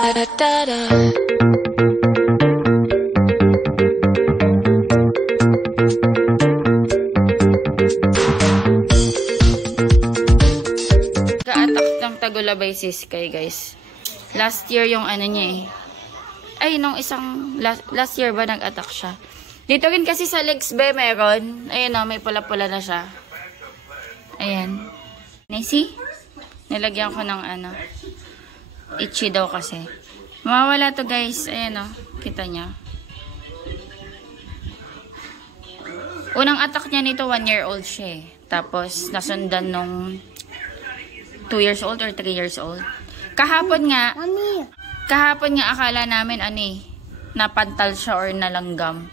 Ga-attack ng Tagulabay si Sky, guys. Last year yung ano niya eh. Ay, nung isang last year ba nag-attack siya? Dito rin kasi sa legs be meron. Ayun o, may pula-pula na siya. Ayan. See? Nilagyan ko ng ano. Itchy daw kasi. Mawawala to, guys. Ayan o. Kita niya. Unang attack niya nito, 1-year-old siya eh. Tapos, nasundan nung 2 years old or 3 years old. Kahapon nga, akala namin napantal siya or nalanggam.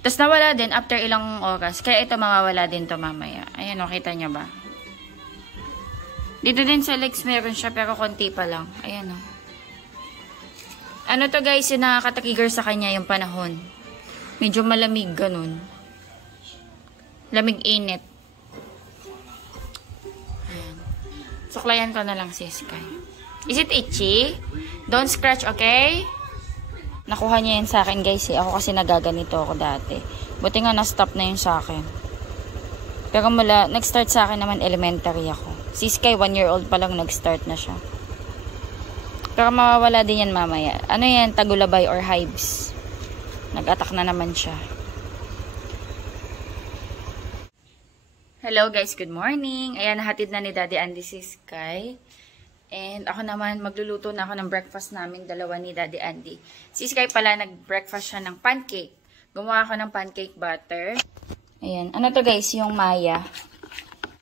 Tapos nawala din after ilang oras. Kaya ito mawawala din to mamaya. Ayan o, kita niya ba? Dito din sa legs meron siya pero konti pa lang. Ayan o. Ano to, guys, yung nakaka-trigger sa kanya yung panahon. Medyo malamig ganun. Lamig-init. Ayan. Suklayan ko na lang si Sky. Is it itchy? Don't scratch, okay? Nakuha niya yan sa akin, guys. Eh. Ako kasi nagaganito ako dati. Buti nga na-stop na yun sa akin. Pero mula, nag-start sa akin naman elementary ako. Si Sky, 1-year-old pa lang nag-start na siya. Pero mawawala din yan mamaya. Ano yan? Tagulabay or hives. Nag-attack na naman siya. Hello guys, good morning. Ayan, nahatid na ni Daddy Andy si Sky. And ako naman, magluluto na ako ng breakfast namin, dalawa ni Daddy Andy. Si Sky pala, nag-breakfast siya ng pancake. Gumawa ako ng pancake butter. Ayan, ano to guys, yung maya.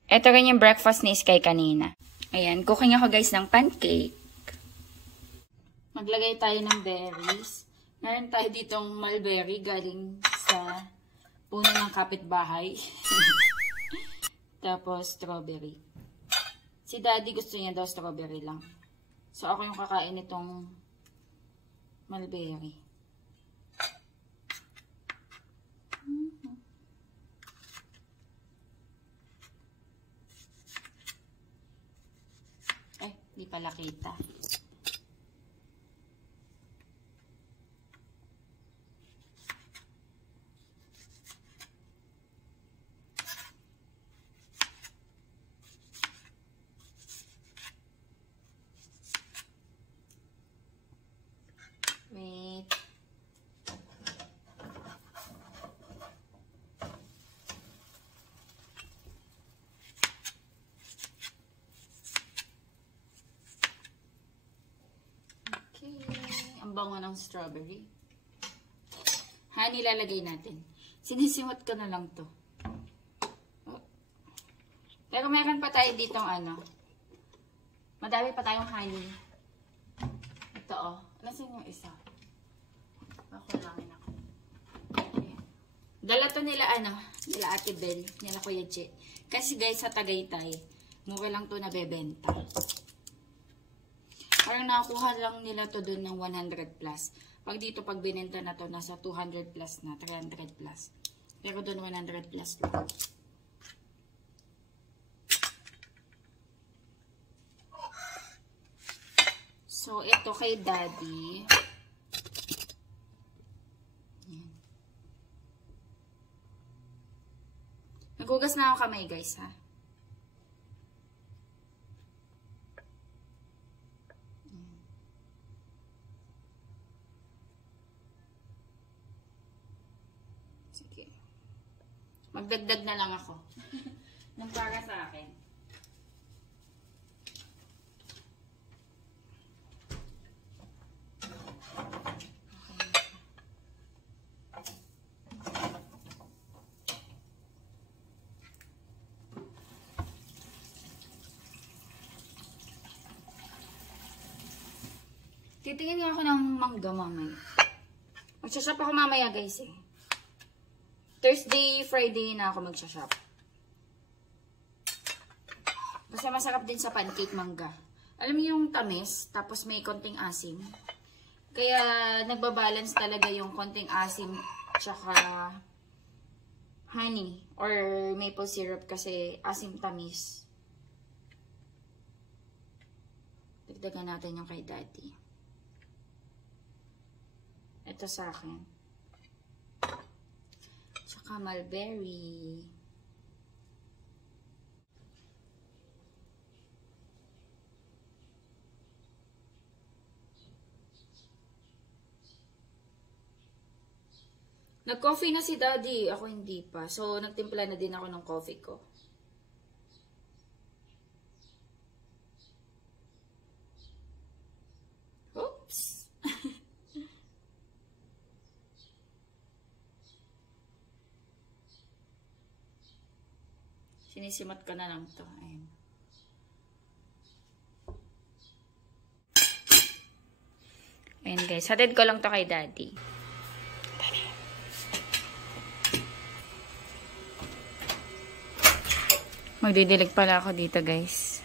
Ito rin yung breakfast ni Sky kanina. Ayan, cooking ako guys ng pancake. Maglagay tayo ng berries. Meron tayo ditong mulberry galing sa puno ng kapitbahay. Tapos, strawberry. Si Daddy gusto niya daw strawberry lang. So, ako yung kakain nitong mulberry. Ay, di pala kita. Wait. Okay. Ang bango ng strawberry. Honey, lalagay natin. Sinisimot ko na lang to. Pero meron pa tayo ditong madami pa tayong honey. Ito oh. Nasaan yung isa? Bakulangin ako. Ayan. Dala to nila nila Ate Bel, nila Kuya Che. Kasi guys, sa Tagaytay, mura lang to nabebenta. Parang nakakuha lang nila to dun ng 100 plus. Pag dito, pag binenta na to, nasa 200 plus na, 300 plus. Pero dun 100 plus lang. So, ito kay Daddy. Ayan. Naghugas na ako kamay, guys, ha? Sige. Magdagdag na lang ako. Nang para sa akin. Titingin nga ako ng mangga mamaya. Magsashop ako mamaya guys eh. Thursday, Friday na ako magsashop. Basta masarap din sa pancake mangga. Alam mo yung tamis, tapos may konting asim. Kaya nagbabalance talaga yung konting asim tsaka honey or maple syrup kasi asim tamis. Dagdagan natin yung kay Daddy. Ito sa akin. Tsaka mulberry. Nag-coffee na si Daddy. Ako hindi pa. So, nagtimpla na din ako ng coffee ko. Oops! Sinisimat ko na lang to. Ayan. Ayan guys. Hatid ko lang to kay Daddy. Magdidilig pala ako dito, guys.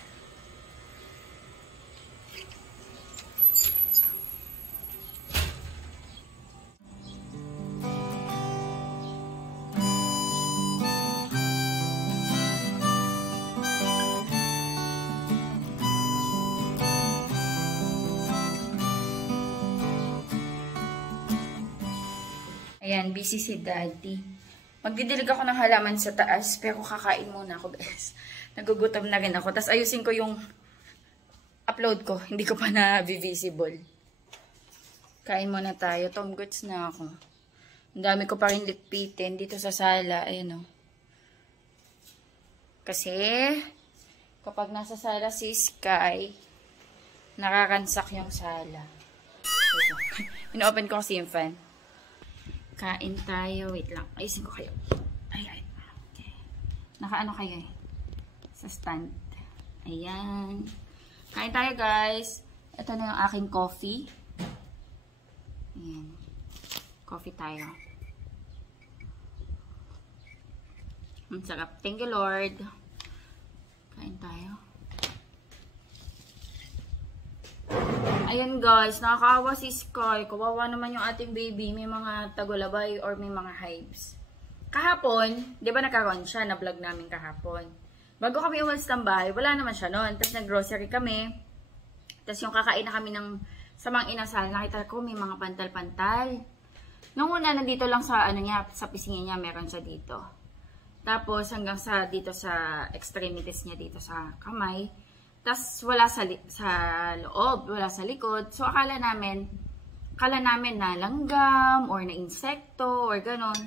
Ayan, busy si Daddy. Magdidilig ako ng halaman sa taas, pero kakain muna ako, guys. Nagugutom na rin ako. Tapos ayusin ko yung upload ko. Hindi ko pa na-visible. Kain muna tayo. Tom goods na ako. Ang dami ko pa rin litpitin dito sa sala. Ayan o. Kasi, kapag nasa sala si Sky, nakakansak yung sala. Ino-open ko kasi yung fan. Kain tayo. Wait lang. Ayusin ko kayo. Ay. Okay. Nakaano kayo eh. Sa stand. Ayan. Kain tayo guys. Ito na yung aking coffee. Ayan. Coffee tayo. Ang sarap. Thank you Lord. Kain tayo. Ayan guys, nakakaawa si Sky. Kawawa naman yung ating baby. May mga tagulabay or may mga hives. Kahapon, di ba nagkaroon siya? Na-vlog namin kahapon. Bago kami umalis ng bahay, wala naman siya noon. Tapos nag-grocery kami. Tapos yung kakain na kami ng samang inasal, nakita ko may mga pantal-pantal. Nung una, nandito lang sa, niya, sa pisingin niya, meron siya dito. Tapos hanggang sa dito sa extremities niya dito sa kamay. Tapos wala sa loob, wala sa likod. So akala namin na langgam or na insekto or ganon.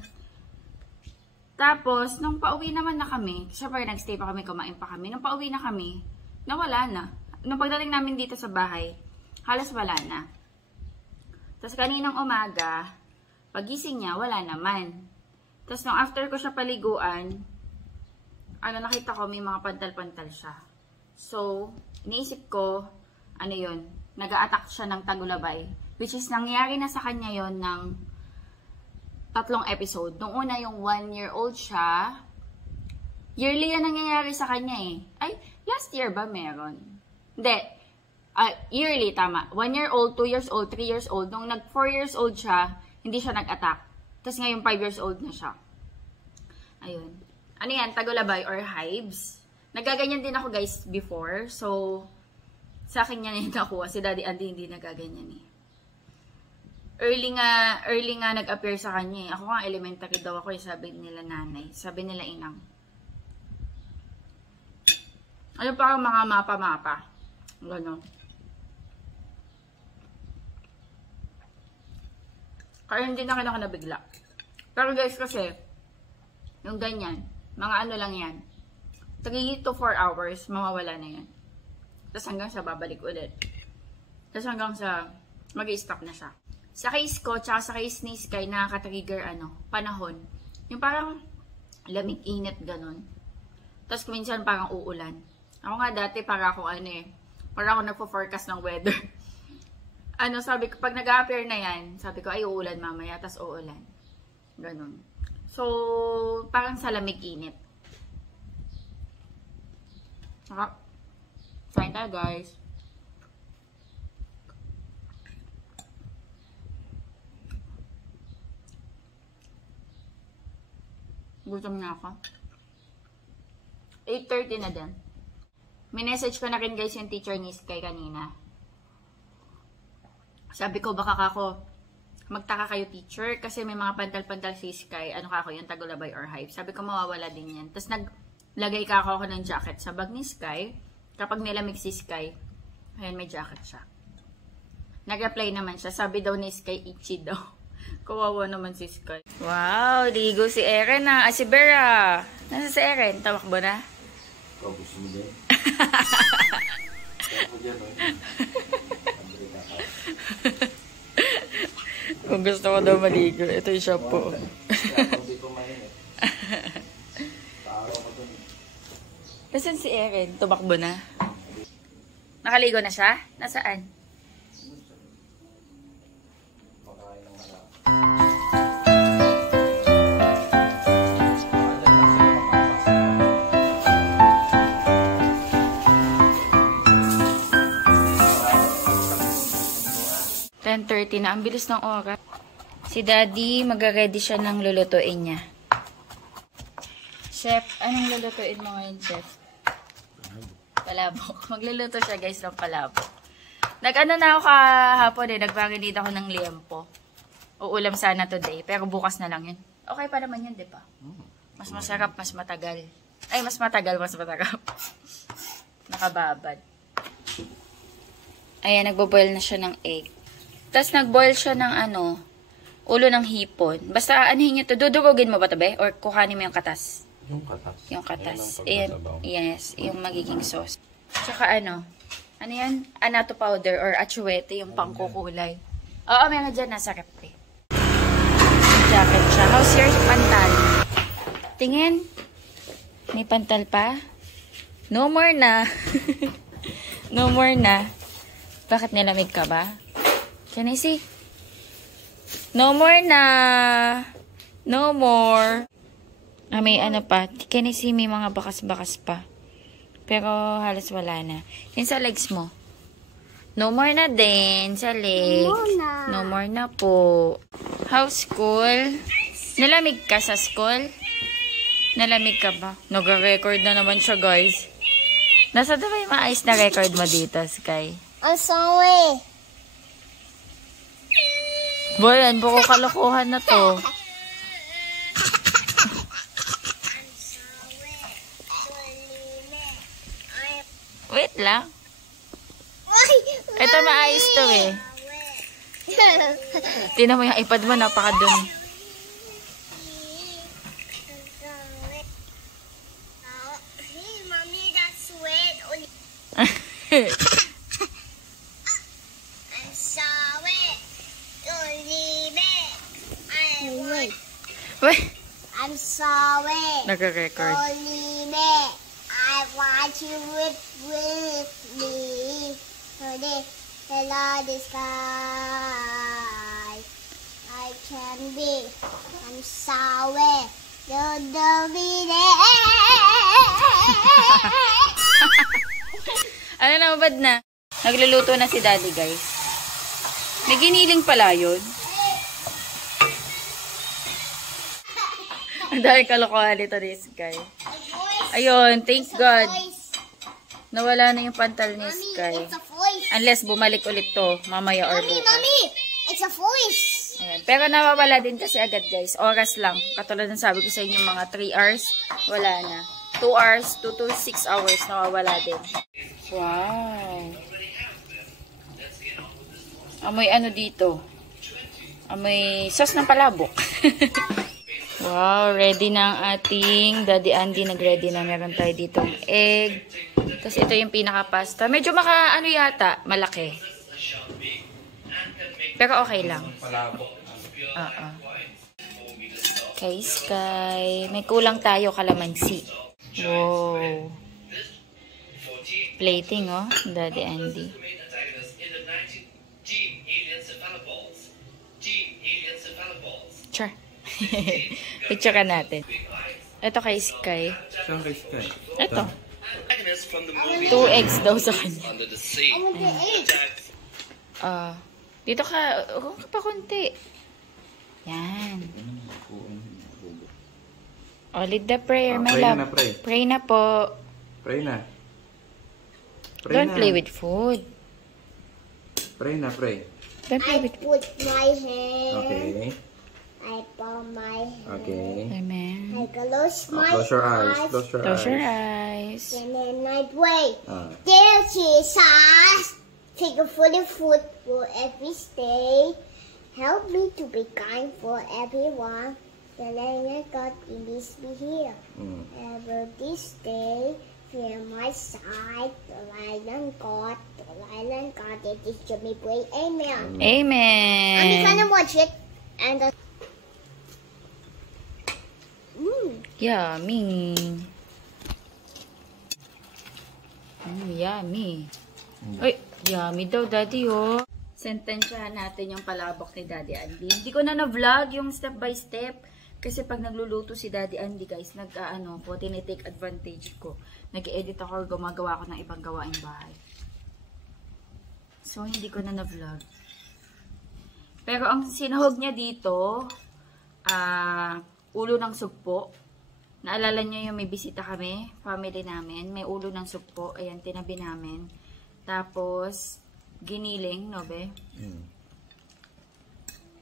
Tapos nung pauwi naman na kami, syempre nagstay pa kami, kumain pa kami. Nung pauwi na kami, nawala na. Nung pagdating namin dito sa bahay, halos wala na. Tapos kaninang umaga, pagising niya, wala naman. Tapos nung after ko siya paliguan, nakita ko may mga pantal-pantal siya. So, iniisip ko, yun, nag-a-attack siya ng tagulabay. Which is, nangyari na sa kanya yon ng 3 episode. Nung una, yung 1-year-old siya, yearly yan nangyayari sa kanya eh. Ay, last year ba meron? Hindi. Yearly, tama. 1 year old, 2 years old, 3 years old. Nung nag 4 years old siya, hindi siya nag-attack. Tapos ngayon 5 years old na siya. Ayun. Ano yan? Tagulabay or hives. Nagaganyan din ako guys before. So, sa akin yan yung nakuha. Si Daddy Andy hindi nagaganyan eh. Early nga nag-appear sa kanya eh. Ako nga elementary daw ako eh. Sabi nila nanay. Sabi nila inang. Ano pa mga mapa-mapa. Gano'n. Kaya hindi na ako nabigla. Pero guys kasi, yung ganyan, mga ano lang yan. 3 to 4 hours, mawawala na yan. Tapos hanggang sa babalik ulit. Tapos hanggang sa mag-i-stop na siya. Sa case ko, tsaka sa case ni Sky, nakaka-trigger panahon. Yung parang lamig-init ganun. Tapos minsan parang uulan. Ako nga dati para ako para ako nagpo-forecast ng weather. Sabi ko, pag nag-a-appear na yan, sabi ko, ay uulan mamaya, tapos uulan. Ganun. So, parang sa lamig-init. Kain tayo guys. Gutom na ako. 8:30 na din. Minessage ko na rin guys yung teacher ni Sky kanina. Sabi ko baka ako Magtaka kayo, teacher, kasi may mga pantal-pantal si Sky. Ano ka ako, yung Tagulabay or Hype. Sabi ko, mawawala din yan. Tapos naglagay ka ako ng jacket sa bag ni Sky. Kapag nilamig si Sky, ayan, may jacket siya. Nag-reply naman siya. Sabi daw ni Sky, itchy daw. Kawawa naman si Sky. Wow, ligo si Eren na. Si Vera. Nasa si Eren? Tamakbo na? Ikaw gusto mo din? Kung gusto ko daw maligo, ito yung shampoo. Nasaan si Eren? Tumakbo na? Nakaligo na siya? Nasaan? Na, ang bilis ng oras. Si Daddy, mag-ready siya ng lulutuin niya. Chef, anong lulutuin mo ngayon, Chef? Palabok. Magluluto siya, guys, ng palabok. Nag-ano na ako kahapon nagparinita ako ng liempo. Uulam sana today, pero bukas na lang yun. Okay pa naman yun, di ba? Mas masarap, mas matagal. Ay, mas matagal, mas matarap. Nakababad. Ayan, nagbo-boil na siya ng egg. Tapos nag-boil siya ng ulo ng hipon. Basta anuhin nyo to. Dudurugin mo ba ito, be? Or kuhanin mo yung katas? Yung katas. Yung katas. Yes, yung magiging sauce. Tsaka ano yan? Anato powder or atsuete, yung pangkukulay. Oo, meron dyan. Nasa rep eh. Jacket siya. How's your pantal? Tingin. May pantal pa? No more na. No more na. Bakit nilamig ka ba? Can I see? No more na. No more. May ano pa. Can I see, may mga bakas-bakas pa. Pero halos wala na. Yan sa legs mo. No more na din sa legs. No more na po. How's school? Nalamig ka sa school? Nalamig ka ba? Nag-record na naman siya, guys. Nasa ba yung maayos na record mo dito, Sky? I'm sorry. Boy, yan, buko kalokohan na to. Wait lang. Ito maayos to eh. Tingnan mo yung iPad mo, napakadumi. Mommy, that's sweat. I'm sorry. Wait. I'm sorry. Nagka-record. I want you with me. Hello, the sky. I can be. I'm sorry. Don't be there. Ano na, mabad na? Nagluluto na si Daddy, guys. May giniling pala yun. Ang dahil kalokohan dito ni Sky. Ayun, thank God. Nawala na yung pantal ni Sky. Unless bumalik ulit to, mamaya or bukas. Mommy, it's a voice. Ayan. Pero nawawala din kasi agad, guys. Oras lang. Katulad ng sabi ko sa inyo, mga 3 hours, wala na. 2 hours, 2 to 6 hours, nawawala din. Wow. Amoy ano dito? Amoy sauce ng palabok. Wow, ready na ang ating Daddy Andy. Nag-ready na. Meron tayo dito egg. Tapos ito yung pinaka-pasta. Medyo ano yata, malaki. Pero okay lang. Okay, Sky. May kulang tayo, kalamansi. Wow. Plating, oh. Daddy Andy. Sure. Picture ka natin. Ito kay Sky. Saan kay Sky? Ito. 2 eggs daw sa kanya. Dito ka, huwag ka pa konti. Yan. Lead the prayer, my love. Pray na po. Pray na. Don't play with food. Pray na, pray. Don't play I with... put my hand. Okay. I put my hand. Okay. Amen. I close my Close your eyes. eyes. Close your Close your eyes. eyes. And then I pray. Ah. Dear Jesus, take a for the food for every day. Help me to be kind for everyone. The land God in this be here. Ever this day, fear my side. The lion God, that is to me pray. Amen. Amen. I'm gonna watch it. And Yummy. Yummy. Ay, yummy daw, Daddy, oh. Sentensyahan natin yung palabok ni Daddy Andy. Hindi ko na na-vlog yung step by step. Kasi pag nagluluto si Daddy Andy, guys, tinitake advantage ko. Nag-edit ako or gumagawa ko ng ibang gawaing bahay. So, hindi ko na na-vlog. Pero ang sinahog niya dito, ulo ng sugpo. Naalala niyo yung may bisita kami, family namin. May ulo ng sugpo. Ayan, tinabi namin. Tapos, giniling, no be?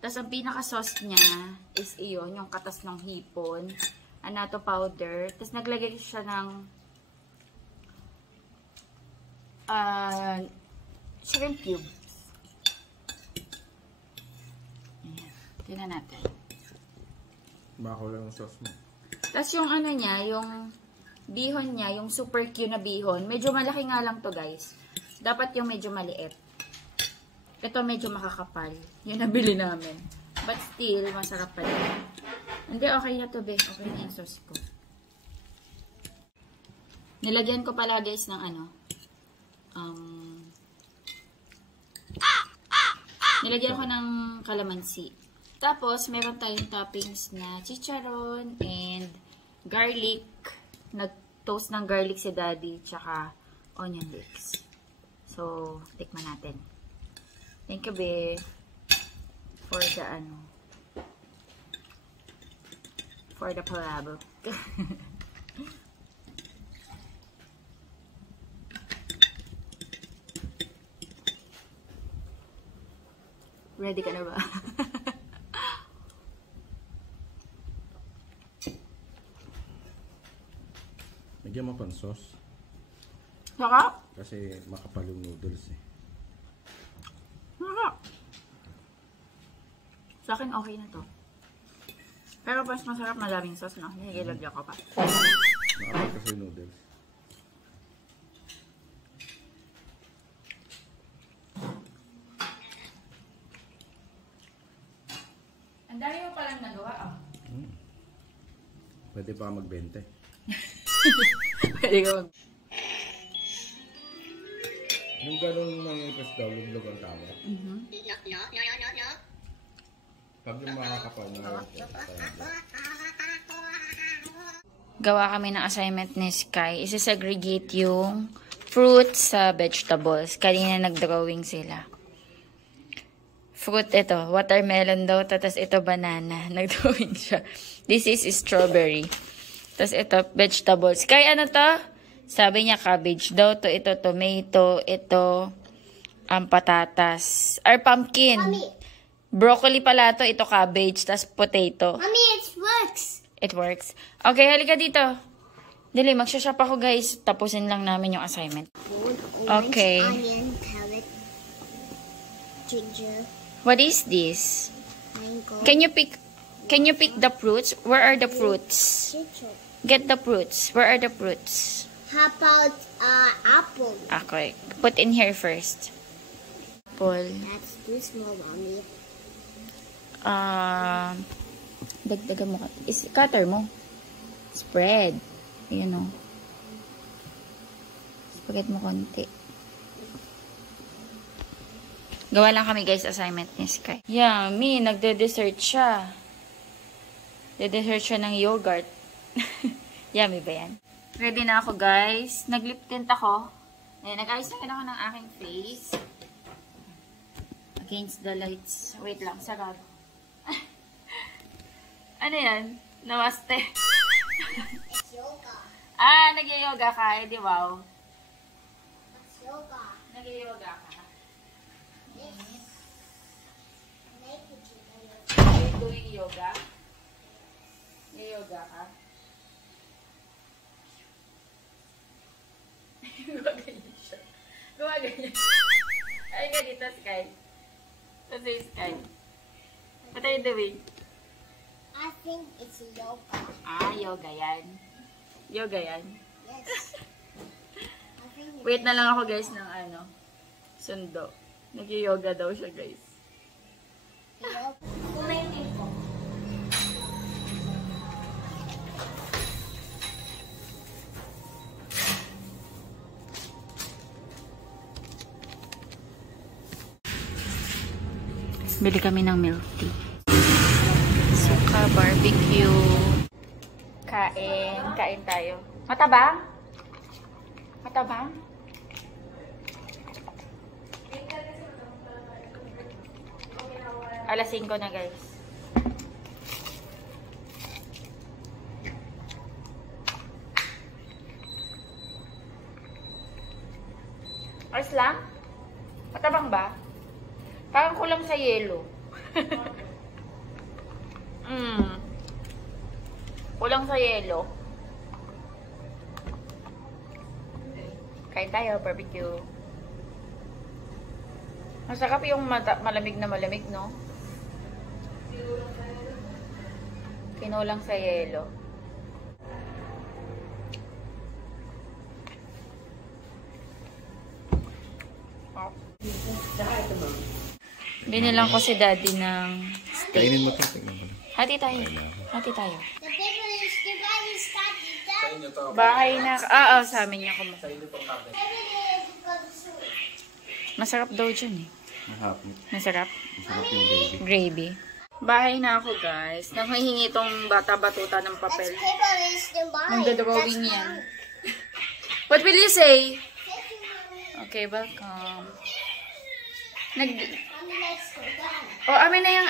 Tapos, ang pinaka-sauce niya is iyon, yung katas ng hipon. Anato powder. Tapos, naglagay siya ng shrimp cubes. Ayan. Tingnan natin. Bako lang ang sauce mo. Tapos yung ano niya, yung bihon niya, yung super cute na bihon, medyo malaki nga lang to guys. Dapat yung medyo maliit. Ito medyo makakapal. Yun nabili namin. But still, masarap pa rin. Hindi, okay na to be. Okay na yung sauce ko. Nilagyan ko pala guys ng ano. Nilagyan ko ng kalamansi. Tapos, meron tayong toppings na chicharon and garlic. Nag-toast ng garlic si Daddy, tsaka onion leeks. So, tikman natin. Thank you, be, for the for the palabok. Ready ka na ba? Nagyan mo pang sauce. Sarap? Kasi makapal yung noodles eh. Sarap. Sa akin okay na to. Pero mas masarap maraming sauce na. Nilagyan ko pa. Makapal kasi yung noodles. Ang dami mo palang nagawa, oh. Pwede pa magbente. Pwede ko mag... Yung ganun manipis daw, luglog ang tama. Pag yung makakapal na Gawa kami ng assignment ni Sky. Isasegregate yung fruits sa vegetables. Kanina nag-drawing sila. Fruit ito. Watermelon daw. Tapos ito banana. Nag-drawing siya. This is strawberry. Tapos ito vegetables. Sky ano to? Sabi niya cabbage daw. To ito tomato. Ito ang patatas. Or pumpkin. Mommy. Broccoli pala to. Ito cabbage. Tapos potato. Mommy, it works. It works. Okay, halika dito. Dali, magsashop ako guys. Tapusin lang namin yung assignment. Okay. Onion, carrot, ginger, What is this? mango, Can you pick the fruits? Where are the fruits? ginger. Get the fruits. Where are the fruits? How about apple? Okay. Put in here first. Apple. That's too small, Mommy. Dagdagan mo. Cutter mo. Spread. Ayan o. Spaghetti mo konti. Gawa lang kami guys assignment ni Sky. Yummy. Nagde-dessert siya. Nagde-dessert siya ng yogurt. Yummy ba yan? Ready na ako guys. Nag-lip tint ako. Ayan, nag-ayos na ako ng aking face. Against the lights. Wait lang, sarado. Ano yan? Namaste. It's yoga. Nag-yoga ka. Di wow. It's yoga. Nag-yoga ka. Nag-yoga? Nag-yoga ka? Gumaganyan siya. Gumaganyan. Ay, ganito, Sky. Kasi Sky. What are you doing? I think it's yoga. Yoga yan. Yoga yan. Yes. I think Wait na lang ako guys ng sundo. Nag-yoga daw siya guys. it's yoga. Kumaintin ko. Bili kami ng milk tea. Suka barbecue. Kain tayo. Matabang? Matabang? Alas 5 na guys. Ayos lang? Matabang ba? Parang kulang sa yelo. Kulang sa yelo. Kain tayo, barbecue. Masarap yung malamig na malamig, no? Kinulang sa yelo. Binilang ko si Daddy ng steak. Kainin mo ito. Tingnan ko. Hati tayo. Hati tayo. The people is the guy who started that. Bahay na... sa amin niya kumuha. Masarap daw dyan eh. Mahapit. Masarap. Masarap yung baby. Gravy. Bahay na ako guys. Nanghihingi tong bata-batuta ng papel. People is the boy. Magdadrawing yan. What will you say? Okay, welcome. Amin na yung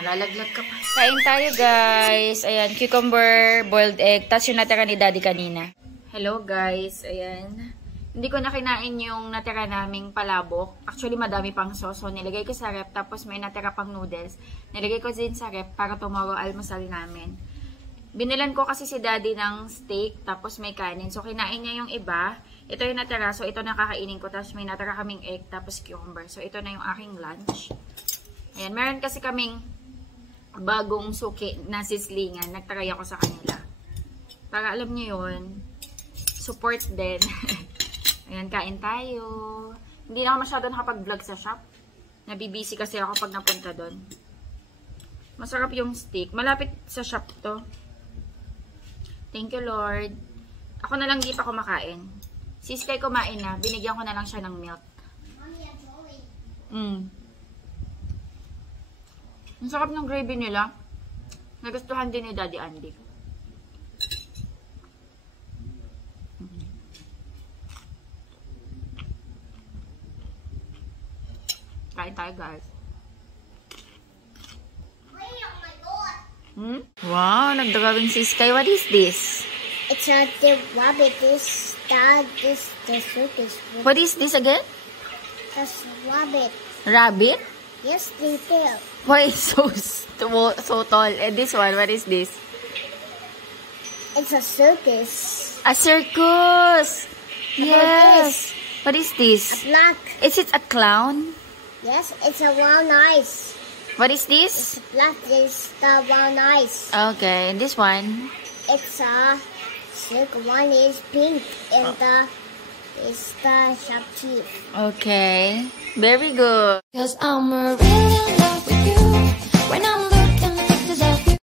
malalaglag ka pa. Kain tayo guys. Ayan, cucumber, boiled egg. Tapos yung natira ni Daddy kanina. Hello guys. Ayan. Hindi ko na kinain yung natira naming palabok. Actually, madami pang sauce. So, nilagay ko sa rep. Tapos may natira pang noodles. Nilagay ko din sa rep para tomorrow almusal namin. Binilan ko kasi si Daddy ng steak. Tapos may kanin. So, kinain niya yung iba. Ito yung natira. So, ito na kakainin ko. Tapos may natira kaming egg. Tapos cucumber. So, ito na yung aking lunch. Ayan. Meron kasi kaming bagong suki na sislingan. Nagtry ako sa kanila. Para alam niyo yun. Support din. Ayan, kain tayo. Hindi na ako masyado nakapag-vlog sa shop. Nabibisi kasi ako pag napunta doon. Masarap yung steak. Malapit sa shop to. Thank you, Lord. Ako na lang di pa kumakain. Si Sky kumain na. Binigyan ko na lang siya ng milk. Ang sarap ng gravy nila. Nagustuhan din ni Daddy Andy. Kain tayo, guys. Wow, nagdrawing si Sky. What is this? It's not the rabbit. This the circus. What is this again? That's rabbit. Rabbit? Yes, the tail. Why is so tall? And this one, what is this? It's a circus. A circus! Yes! What is A this? black. Is it a clown? Yes, it's a round eyes. What is this? It's black. Is the round eyes. Okay, and this one? It's a circle. One is pink, and the is the sharp teeth. Okay. Very good. 'Cause I'm really in love with you when I'm